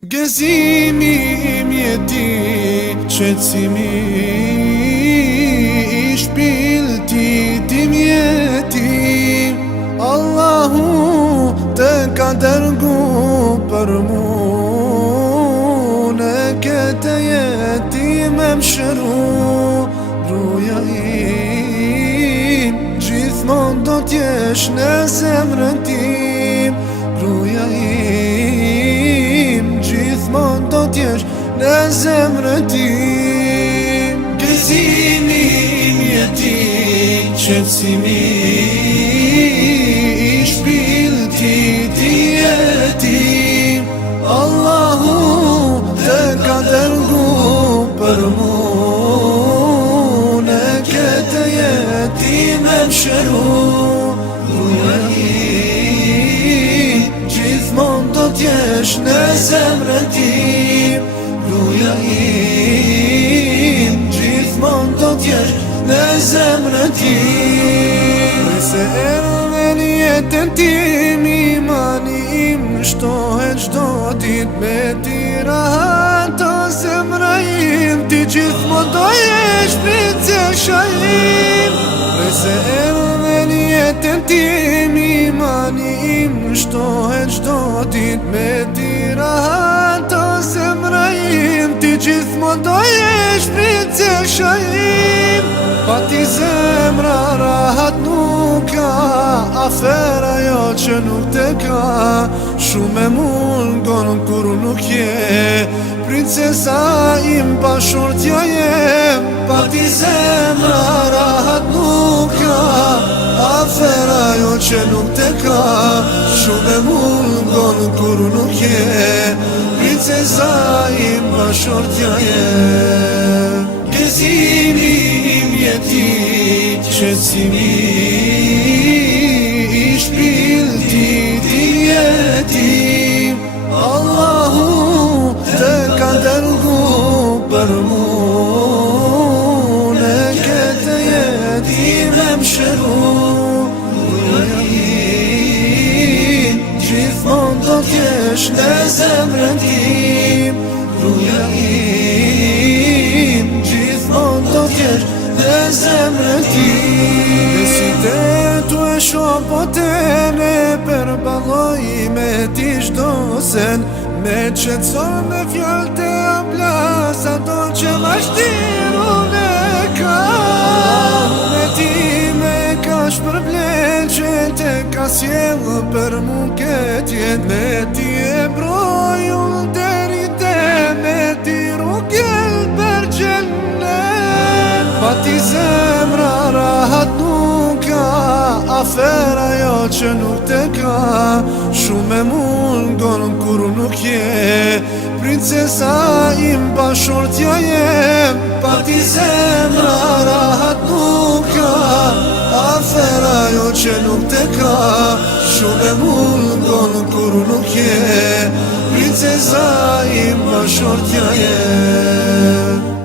Gëzimi im jeti, qetësimi I shpirti tim jeti. Allahu të ka dërgu për mu në këtë jeti me mshëru. Ruja im gjithmon do t'jesh në zemrën tim. Ruja im gjithmon do t'jesh në zemrën tim. Gëzimi im jeti, qetësimi I shpirti tim jeti. Allahu të ka dërgu për mu në këtë jeti me mshëru. Ruja im gjithmon do t'jesh në zemrën tim. Ruja im gjithmon do t'jesh në zemrën tim. Nëse erdhe në jetën tim, imani im shtohet çdo ditë me ti rahato zemra im. Ti gjithmon do jesh princesha im. Nëse erdhe në jetën tim, imani im shtohet çdo ditë me ti rahato zemra im. Ti gjithmon do jesh princesha im. Pa ti zemra rahat nuk ka, afera jo që nuk te ka. Shumë e mungon kur nuk je, princesa im pa shortja jem. Pa ti zemra rahat nuk ka, afera jo që nuk te ka. Shumë e mungon kur nuk je, princesa im pa shortja jem. Gëzimi im jeti, qetësimi I shpirti tim jeti. Allahu të ka dërgu për mu në këtë jeti me mshëru. Ruja im gjithmon do t'jesh në zemrën tim. Ruja im gjithmon do t'jesh në zemrën tim. Besitetu e shopotene përballoj me ti çdo sen. Me qetëson me fjallë të ablas, ato që ma shtiru në ka. Me ti me ka shpërblen që te ka sjellë për mu ketjet. Me ti e broj unë deri te, me ti rrugel për gjennet. Pa ti zemra rahat nuk ka, afera jo që nuk te ka. Shumë e mungon kur nuk je, princesa im pa shortja jem. Pa ti zemra rahat nuk ka, afera jo që nuk te ka. Shumë e mungon kur nuk je, princesa im pa shortja jem.